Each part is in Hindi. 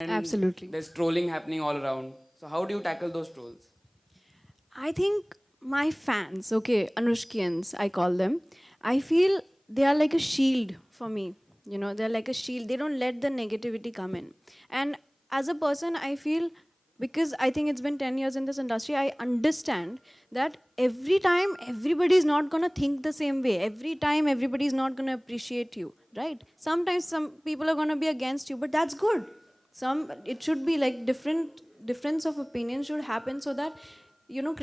and Absolutely. there's trolling happening all around. So how do you tackle those trolls? I think my fans, okay, Anushkians, I call them, I feel they are like a shield for me. You know, they're like a shield. They don't let the negativity come in. And as a person, I feel, because I think it's been 10 years in this industry, I understand that every time everybody is not going to think the same way. Every time everybody is not going to appreciate you, right? Sometimes some people are going to be against you, but that's good. Some, it should be like difference of opinion should happen, so that, you know,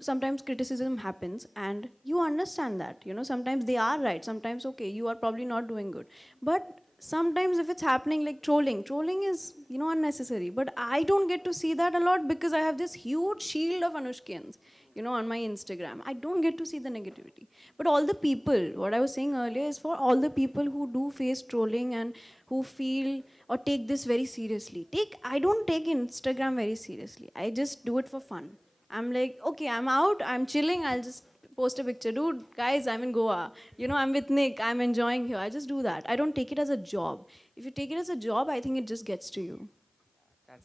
sometimes criticism happens and you understand that, you know, sometimes they are right, sometimes okay, you are probably not doing good. But sometimes if it's happening like trolling is, you know, unnecessary. But I don't get to see that a lot because I have this huge shield of Anushkians, you know, on my Instagram. I don't get to see the negativity. But all the people, what I was saying earlier is for all the people who do face trolling and who feel or take this very seriously. I don't take Instagram very seriously. I just do it for fun. I'm like, okay, I'm out, I'm chilling, I'll just post a picture. Dude, guys, I'm in Goa. You know, I'm with Nick, I'm enjoying here. I just do that. I don't take it as a job. If you take it as a job, I think it just gets to you.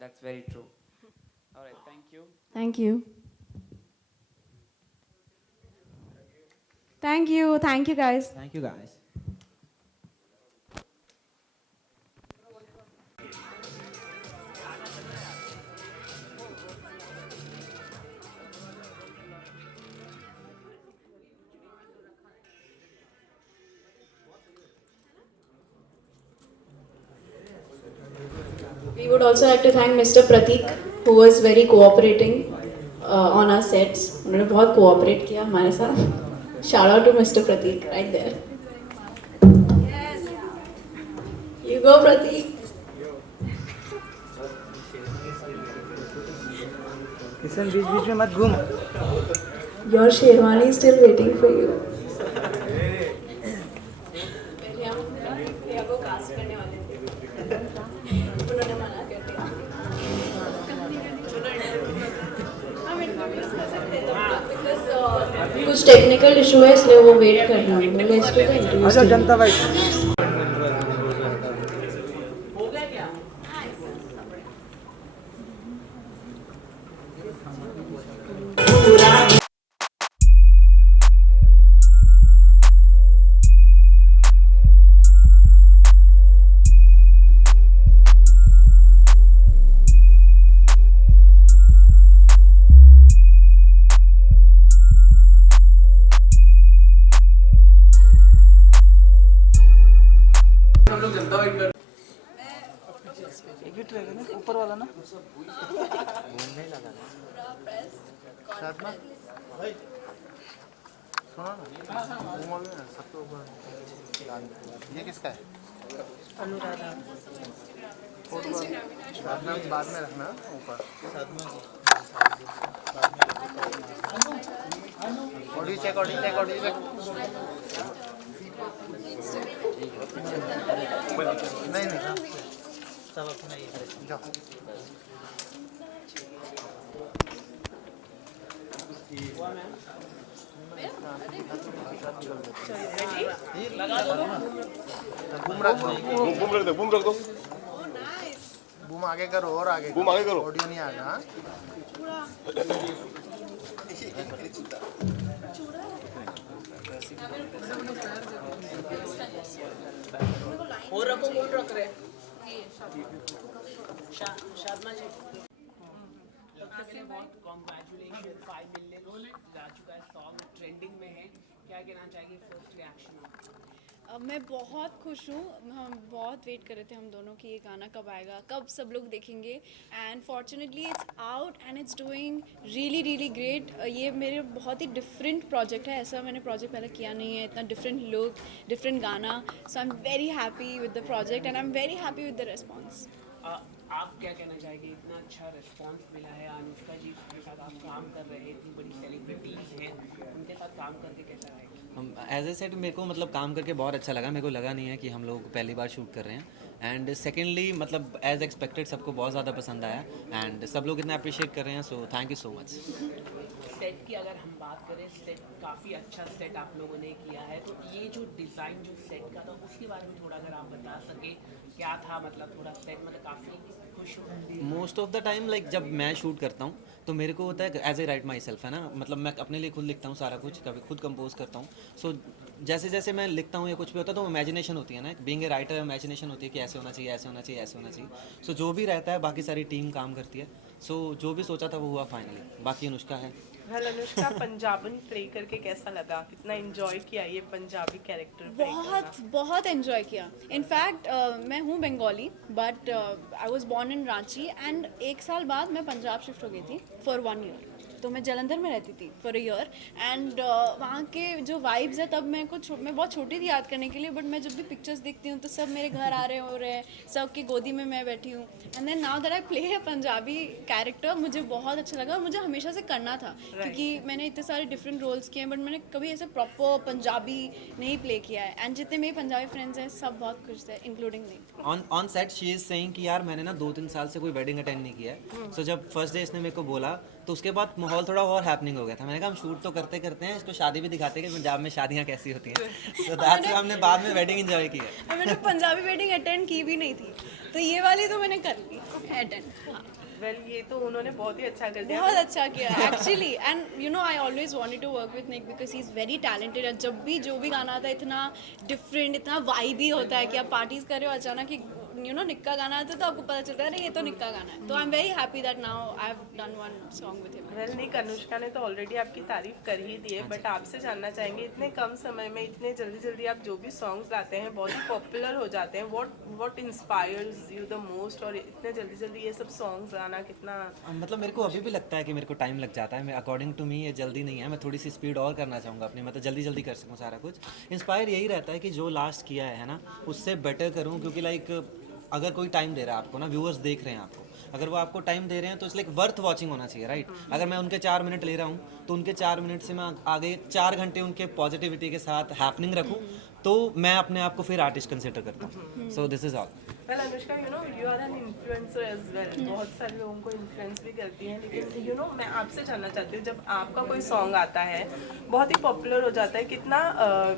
That's very true. All right, thank you. Thank you. Thank you. Thank you, guys. Thank you guys. We would also like to thank Mr. Pratik, who was very cooperating on our sets. उन्होंने बहुत cooperate किया हमारे साथ. Shout out to Mr. Pratik right there. You go, Pratik. Kishan बीच बीच में मत घूम. Your sherwani is still waiting for you. प्रिया को कास्ट करने वाले थे. उन्होंने मना कर दिया. हम इंट्रोड्यूस कर सकते हैं बिकॉज कुछ टेक्निकल इशू है, इसलिए वो वेट कर रहे हैं. बोले इसको तो इंट्रोड्यूस अच्छा जनता भाई. एक ही ट्रैक है ना ऊपर वाला ना. ये किसका है? अनुराधा. बाद में रखना ऊपर. Audio check. नहीं सब अपना ही है. जाओ. बूम रख दो. बूम आगे करो और आगे. बूम आगे करो. ऑडियो नहीं आएगा. हाँ. और रखो. कौन रख रहे? शादमा जी. कॉन्ग्रेचुलेशन 5 मिलियन गा चुका है सॉन्ग, ट्रेंडिंग में है. क्या कहना चाहिए, फर्स्ट रिएक्शन आपका? मैं बहुत खुश हूँ. हम बहुत वेट कर रहे थे हम दोनों कि ये गाना कब आएगा, कब सब लोग देखेंगे. And fortunately it's out and it's doing really really great. ये मेरे बहुत ही डिफरेंट प्रोजेक्ट है. ऐसा मैंने प्रोजेक्ट पहले किया नहीं है. इतना डिफरेंट लुक, डिफरेंट गाना. So I am very happy with the project and I am very happy with the response. आप क्या कहना चाहेंगे, इतना अच्छा रिस्पांस मिला है, अनुष्का जी के साथ आप काम कर रहे हैं, इतनी बड़ी सेलिब्रिटीज़ हैं, उनके साथ काम करके कैसा रहेगा? एज ए सेट मेरे को मतलब काम करके बहुत अच्छा लगा. मेरे को लगा नहीं है कि हम लोग पहली बार शूट कर रहे हैं. एंड सेकेंडली मतलब एज एक्सपेक्टेड सबको बहुत ज़्यादा पसंद आया. एंड सब लोग इतना अप्रिशिएट कर रहे हैं. So thank you so much. Set की अगर हम बात करें, सेट काफ़ी अच्छा सेट आप लोगों ने किया है, तो ये जो डिज़ाइन जो सेट का था उसके बारे में थोड़ा अगर आप बता सके क्या था, मतलब थोड़ा सेट मतलब काफ़ी खुश हो। Most of the time like जब मैं शूट करता हूँ तो मेरे को होता है as a right myself, है ना, मतलब मैं अपने लिए खुद लिखता हूँ सारा कुछ, कभी खुद कंपोज करता हूँ। सो जैसे जैसे मैं लिखता हूँ या कुछ भी होता है तो इमेजिनेशन होती है ना, बीइंग ए राइटर इमेजिनेशन होती है कि ऐसे होना चाहिए, ऐसे होना चाहिए, ऐसे होना चाहिए। सो जो भी रहता है बाकी सारी टीम काम करती है। सो जो भी सोचा था वो हुआ फाइनली, बाकी अनुष्का है। वेल अनुष्का, पंजाबन प्ले करके कैसा लगा? कितना एंजॉय किया ये पंजाबी कैरेक्टर प्ले बहुत बहुत एंजॉय किया। इनफैक्ट मैं हूँ Bengali but I was born in Ranchi and 1 साल बाद मैं पंजाब शिफ्ट हो गई थी फॉर 1 ईयर। तो मैं जलंधर में रहती थी फॉर अ ईयर एंड वहाँ के जो वाइब्स है, तब मैं बहुत छोटी थी याद करने के लिए, बट मैं जब भी पिक्चर्स देखती हूँ तो सब मेरे घर आ रहे हो रहे हैं, सब की गोदी में मैं बैठी हूँ। And then now that I play a Punjabi character, मुझे बहुत अच्छा लगा। मुझे हमेशा से करना था क्योंकि मैंने इतने सारे डिफरेंट रोल्स किए हैं बट मैंने कभी ऐसे प्रॉपर पंजाबी नहीं प्ले किया है। एंड जितने मेरे पंजाबी फ्रेंड्स हैं सब बहुत खुश थे, including me. On set she is saying कि यार मैंने ना 2-3 साल से कोई वेडिंग अटेंड नहीं किया है। सो जब फर्स्ट डे इसने मेरे को बोला तो उसके बाद माहौल थोड़ा और हैपनिंग हो गया था। मैंने कहा हम शूट तो करते करते हैं, इसको शादी भी दिखाते हैं कि पंजाब में शादियाँ कैसी होती हैं। सो दैट्स व्हाई हमने बाद में वेडिंग एंजॉय की है। मैंने पंजाबी वेडिंग अटेंड की भी नहीं थी, तो ये वाली तो मैंने कर ली अटेंड। वेल ये तो उन्होंने बहुत ही अच्छा कर दिया। बहुत अच्छा किया actually. And you know I always wanted to work with Nick because he is very talented. जब भी जो भी गाना आता है इतना डिफरेंट, इतना वाइबी होता है कि आप पार्टीज कर रहे हो, अचानक यू नो निक्का गाना आता है तो आपको पता चलता है अरे ये तो निक्का गाना है। तो I am very happy that now I have done one song with him. Well Nick, Anushka ने तो ऑलरेडी आपकी तारीफ कर ही दी है, बट आपसे जानना चाहेंगे इतने कम समय में इतने जल्दी जल्दी आप जो भी सॉन्ग्स लाते हैं बहुत ही पॉपुलर हो जाते हैं, what inspires you the most? और इतने जल्दी जल्दी ये सब सॉन्ग्स आना कितना मतलब मेरे को अभी भी लगता है कि मेरे को टाइम लग जाता है। मैं अकॉर्डिंग टू मी ये जल्दी नहीं है, मैं थोड़ी सी स्पीड और करना चाहूँगा अपनी, मतलब जल्दी जल्दी कर सकूँ सारा कुछ। इंस्पायर यही रहता है कि जो लास्ट किया है ना उससे बेटर करूँ, क्योंकि लाइक अगर कोई टाइम दे रहा है आपको ना, व्यूअर्स देख रहे हैं आपको, अगर वो आपको टाइम दे रहे हैं तो इट्स लाइक वर्थ वॉचिंग होना चाहिए, राइट? अगर मैं उनके 4 मिनट ले रहा हूँ तो उनके 4 मिनट से मैं आगे 4 घंटे उनके पॉजिटिविटी के साथ हैपनिंग रखूँ तो मैं अपने आप को फिर आर्टिस्ट कंसिडर करता हूँ। So this is all. Well Anushka, you know you are an influencer as well. बहुत सारे लोगों को इन्फ्लुएंस भी करती हैं, लेकिन यू नो मैं आपसे जानना चाहती हूँ, जब आपका कोई सॉन्ग आता है बहुत ही पॉपुलर हो जाता है, कितना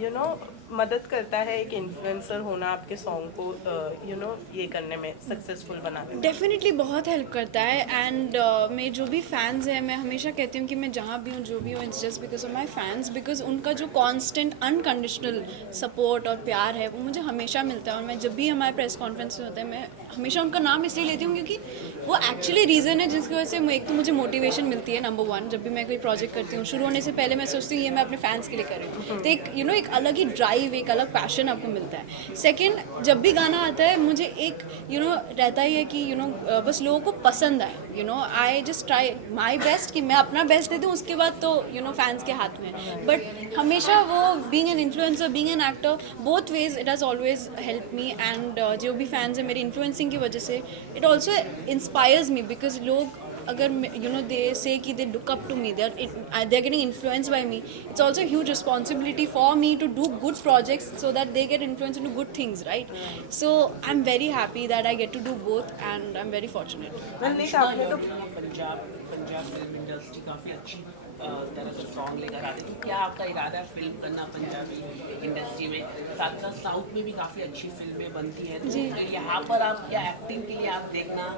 यू नो मदद करता है एक इन्फ्लुएंसर होना आपके सॉन्ग को यू नो ये करने में, सक्सेसफुल बनाने में? डेफिनेटली बहुत हेल्प करता है। एंड मेरे जो भी फैंस हैं, मैं हमेशा कहती हूँ कि मैं जहाँ भी हूँ जो भी हूँ, it's just because of my fans, because उनका जो कॉन्स्टेंट अनकंडीशनल सपोर्ट और प्यार है वो मुझे हमेशा मिलता है। और मैं जब भी हमारे प्रेस कॉन्फ्रेंस में होता है मैं हमेशा उनका नाम इसलिए लेती हूँ क्योंकि वो एक्चुअली रीज़न है जिसकी वजह से एक तो मुझे मोटिवेशन मिलती है, नंबर 1। जब भी मैं कोई प्रोजेक्ट करती हूँ शुरू होने से पहले मैं सोचती हूँ ये मैं अपने फैंस के लिए कर रही हूँ, तो एक यू नो एक अलग ही ड्राइव, एक अलग पैशन आपको मिलता है। सेकंड, जब भी गाना आता है मुझे एक यू नो रहता ही है कि यू नो बस लोगों को पसंद आए। You know I just try my best कि मैं अपना बेस्ट दे दूँ, उसके बाद तो यू नो फैंस के हाथ में। बट हमेशा वो being an influencer, being an actor, both ways it has always help me. And जो भी फैंस हैं मेरी इन्फ्लुएंसिंग की वजह से it also inspires me, because लोग अगर यू नो दे से कि they look up to me, they are getting influence by me, it's also huge responsibility for me to do good projects so that they get influence into good things, right? So I am very happy that I get to do both and I am very fortunate. Well Nick, आपने तो पंजाब फिल्म इंडस्ट्री काफ़ी अच्छी तरह से सॉन्ग लेकर आते हैं, क्या आपका इरादा है फिल्म करना पंजाबी इंडस्ट्री में? साथ साथ साउथ में भी काफ़ी अच्छी फिल्में बनती हैं, तो यहाँ पर आप क्या एक्टिंग के लिए आप देखना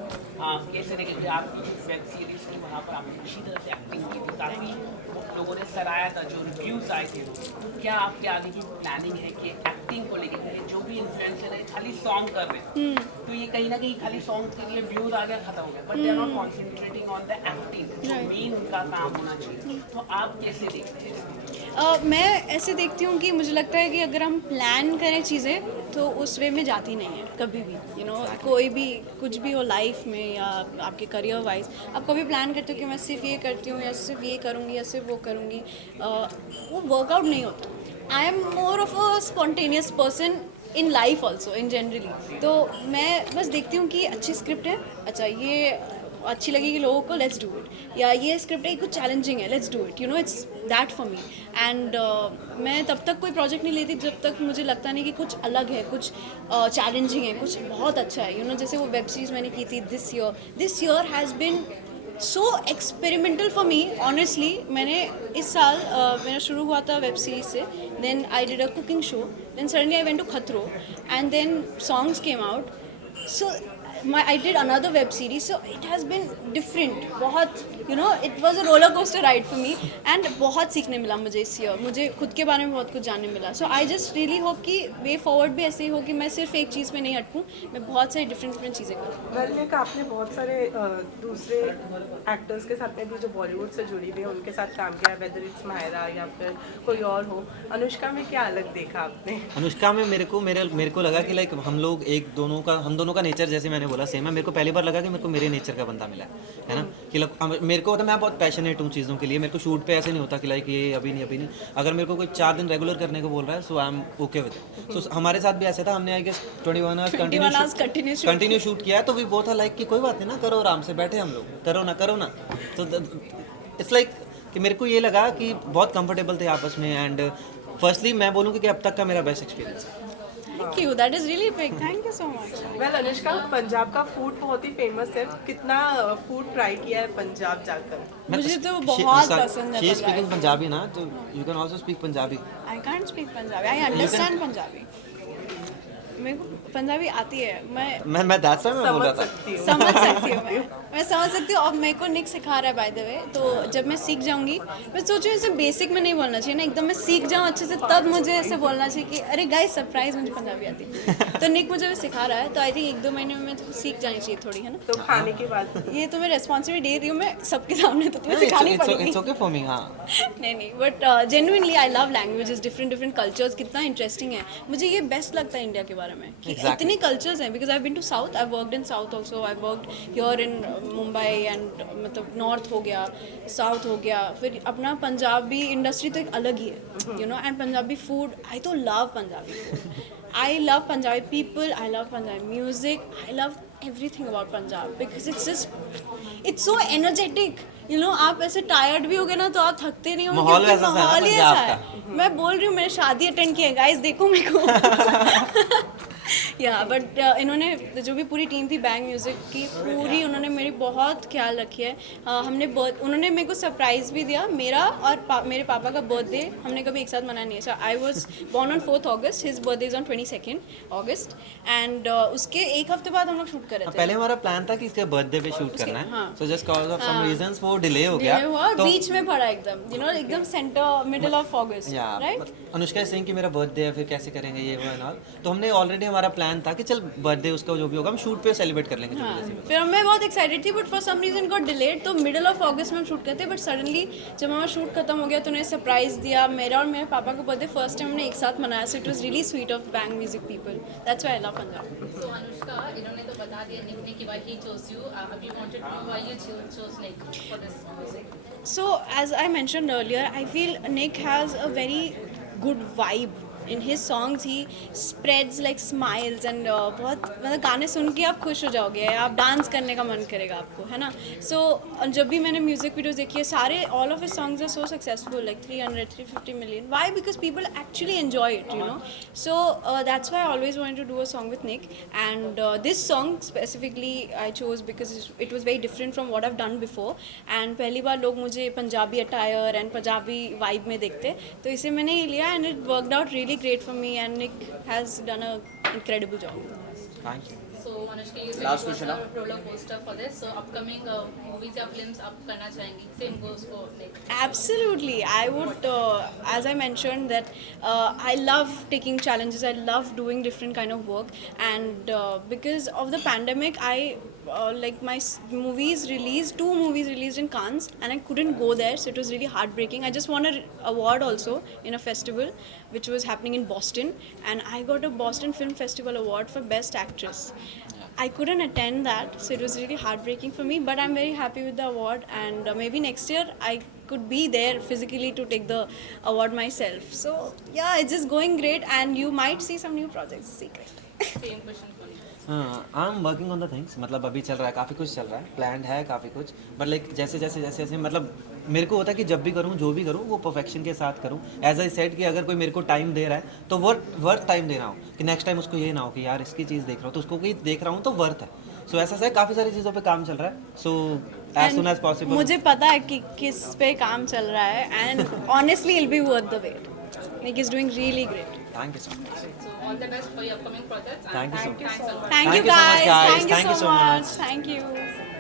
कैसे देखेंगे? आपकी जो वेब सीरीज थी वहाँ पर आपने अच्छी तरह से एक्टिंग की थी, काफ़ी लोगों ने सराहा था, जो रिव्यूज़ आए थे। तो क्या आपके आगे की प्लानिंग है कि एक्टिंग को लेकर जो भी इन्फ्लुएंसर है खाली सॉन्ग कर रहे हैं तो ये कहीं ना कहीं खाली सॉन्ग के लिए व्यूज़ आ गया, खत्म हो गया, but they are not concentrating on the acting, जो मेन उनका काम होना चाहिए। तो आप कैसे देखते हैं? मैं ऐसे देखती हूँ कि मुझे लगता है कि अगर हम प्लान करें चीज़ें तो उस वे में जाती नहीं है कभी भी। यू नो कोई भी कुछ भी हो लाइफ में या आपके करियर वाइज, आप कभी प्लान करते हो कि मैं सिर्फ ये करती हूँ या सिर्फ ये करूँगी या सिर्फ वो करूँगी, वो वर्कआउट नहीं होता। I am more of a spontaneous person in life also in generally. तो मैं बस देखती हूँ कि अच्छी स्क्रिप्ट है, अच्छा ये अच्छी लगेगी लोगों को, लेट्स डू इट, या ये स्क्रिप्ट है कुछ चैलेंजिंग है, let's do it, you know it's that for me. And मैं तब तक कोई प्रोजेक्ट नहीं लेती जब तक मुझे लगता नहीं कि कुछ अलग है, कुछ चैलेंजिंग है, कुछ बहुत अच्छा है। यू नो जैसे वो वेब सीरीज़ मैंने की थी this year has been so experimental for me honestly. मैंने इस साल मेरा शुरू हुआ था वेब सीरीज से, then I did a cooking show, then suddenly I went to Khatron and then songs came out. So I did another web series, so it has been different. बहुत it was a roller coaster ride for me, and बहुत सीखने मिला मुझे इस year. मुझे खुद के बारे में बहुत कुछ जानने मिला. So I just really hope कि way forward भी ऐसे ही हो कि मैं सिर्फ एक चीज़ पे नहीं अटकूँ, मैं बहुत सारी different चीज़ें करूँ. वेल आपने बहुत सारे दूसरे एक्टर्स के साथ में भी जो बॉलीवुड से जुड़ी हुई है उनके साथ काम किया, वेदर इट्स मायरा या फिर कोई और हो. अनुष्का में क्या अलग देखा आपने? अनुष्का में मेरे को लगा कि लाइक हम दोनों का नेचर, जैसे मैंने बोला सेम है. मेरे को पहली बार लगा कि मेरे को मेरे नेचर का बंदा मिला है ना, कि मेरे को मैं बहुत पैशनेट हूँ चीज़ों के लिए. मेरे को शूट पे ऐसे नहीं होता कि लाइक ये अभी नहीं. अगर मेरे को कोई 4 दिन रेगुलर करने को बोल रहा है, so I am okay with. So हमारे साथ भी ऐसे था, हमने I guess 21 hours continue shoot किया है. तो वी बोथ आर लाइक कि कोई बात नहीं ना, करो आराम से, बैठे हम लोग, करो ना. तो इट्स लाइक कि मेरे को ये लगा कि बहुत कंफर्टेबल थे आपस में. एंड फर्स्टली मैं बोलूँगी कि अब तक का मेरा बेस्ट एक्सपीरियंस है. Thank you. That is really big. Thank you so much. Well Anushka, Punjab का फूड बहुत ही फेमस है. कितना फूड ट्राई किया है पंजाब जाकर? मुझे तो बहुत पसंद है. शी इज स्पीकिंग पंजाबी ना, तो you can also speak Punjabi. I can't speak Punjabi. I understand Punjabi. मेरे को पंजाबी आती है. मैं दैट्स व्हाई मैं बोल रहा था. समझ सकती हूँ मैं समझ सकती हूँ. और मेरे को निक सिखा रहा है बाय द वे. तो जब मैं सीख जाऊंगी, मैं सोच रही हूँ इसे बेसिक में नहीं बोलना चाहिए ना, एकदम मैं सीख जाऊँ अच्छे से, तब मुझे ऐसे बोलना चाहिए कि अरे गाइस सरप्राइज मुझे पंजाबी आती है. तो निक मुझे भी सिखा रहा है, तो आई थिंक 1-2 महीने में तो सीख जानी चाहिए थोड़ी, है ना. तो खाने के बाद ये तो मैं रेस्पॉन्सिबिलिटी दे रही हूँ मैं सबके सामने, तो तुम्हें सिखानी पड़ेगी. It's okay for me. हाँ नहीं but genuinely I love languages, different cultures. कितना इंटरेस्टिंग है. मुझे ये बेस्ट लगता है इंडिया के बारे में कि इतनी कल्चर्स हैं. Because I been to south, I worked in south also, I worked here in Mumbai and मतलब नॉर्थ हो गया, साउथ हो गया, फिर अपना पंजाबी इंडस्ट्री तो एक अलग ही है, एंड पंजाबी फूड. आई तो love Punjabi food. I love Punjabi people, I love Punjabi music, I love everything about Punjab because it's so energetic. आप ऐसे टायर्ड भी होगे ना तो आप थकते नहीं होंगे. माहौल वैसा है, माहौल ही ऐसा है. मैं बोल रही हूँ, मैंने शादी अटेंड की है गाइस, देखो मेरे को. या बट इन्होंने जो भी पूरी टीम थी बैंग म्यूज़िक की पूरी, उन्होंने मेरी बहुत ख्याल रखी है. उन्होंने मेरे को सरप्राइज़ भी दिया. मेरा और मेरे पापा का बर्थडे हमने कभी एक साथ मनाया नहीं है. I was born on 4th August, his birthday is on 22nd August, and उसके एक हफ्ते बाद हम लोग शूट कर रहे थे. पहले हमारा प्लान था कि इसके बर्थडे पे शूट करना है, so just cause of some reasons वो डिले हो गया. तो बीच में पड़ा एकदम, एकदम centre middle of August, right. Anushka Singh की मेरा बर्थडे है, फिर कैसे करेंगे ये वो एंड ऑल. तो हमने ऑलरेडी हमारा प्लान था कि चल बर्थडे उसका जो भी होगा हम शूट पे सेलिब्रेट कर लेंगे. फिर मैं बहुत एक्साइटेड थी, but for some reason got delayed. तो मिडिल ऑफ अगस्त में हम शूट करते, बट सडनली जब हमारा शूट खत्म हो गया तो उन्हें सरप्राइज दिया. मेरा और मेरे पापा का बर्थडे फर्स्ट टाइम हमने एक साथ मनाया. So it was really sweet of bang music people. That's why I love Punjab. So Anushka, इन्होंने तो बता दिया निक ने कि why he chose you. Have you wanted to know why you chose Nick for this music? So as I mentioned earlier, I feel Nick has a very good vibe. In his songs he spreads like smiles and बहुत मतलब गाने सुन के आप खुश हो जाओगे, आप डांस करने का मन करेगा आपको, है ना. सो जब भी मैंने म्यूजिक वीडियोस देखी है सारे, all of his songs are so successful, like 300-350 million. Why? Because people actually enjoy it, So that's why I always wanted to do a song with Nick, and this song specifically I chose because it was very different from what I've done before, and पहली बार लोग मुझे Punjabi attire and Punjabi vibe में देखते, तो इसे मैंने ही लिया and it worked out really great for me, and Nick has done an incredible job. Thank you. So Anushka, you said Last it was question, a roller coaster for this. So upcoming movies या films आप करना चाहेंगी? Same goes for Nick. Absolutely. I would, as I mentioned, that I love taking challenges. I love doing different kind of work. And because of the pandemic, like my movies released, 2 movies released in Cannes, and I couldn't go there, so it was really heartbreaking. I just won an award also in a festival which was happening in Boston, and I got a Boston Film Festival award for Best Actress. I couldn't attend that, so it was really heartbreaking for me, but I'm very happy with the award, and maybe next year I could be there physically to take the award myself. So yeah, it's just going great, and you might see some new projects, secret. Same question for you. I am working on the things. मतलब अभी चल रहा है, काफ़ी कुछ चल रहा है, प्लान्ड है काफ़ी कुछ, बट लाइक जैसे मतलब मेरे को होता है कि जब भी करूँ जो भी करूँ वो परफेक्शन के साथ करूँ. एज आई सेड कि अगर कोई मेरे को टाइम दे रहा है तो वर्थ टाइम दे रहा हूँ, कि नेक्स्ट टाइम उसको ये ना हो कि यार इसकी चीज़ देख रहा हूँ तो उसको कोई देख रहा हूँ तो वर्थ है. सो ऐसा है काफ़ी सारी चीज़ों पे काम चल रहा है. So as soon as possible. मुझे पता है कि किस पे काम चल रहा है and honestly it be worth the wait. Nick is doing really great. Thank you so much. So all the best for your upcoming projects. Thank you so much. Thanks a lot. Thank you you so much, guys. guys. Thank you Thank you so so much. much. Thank you.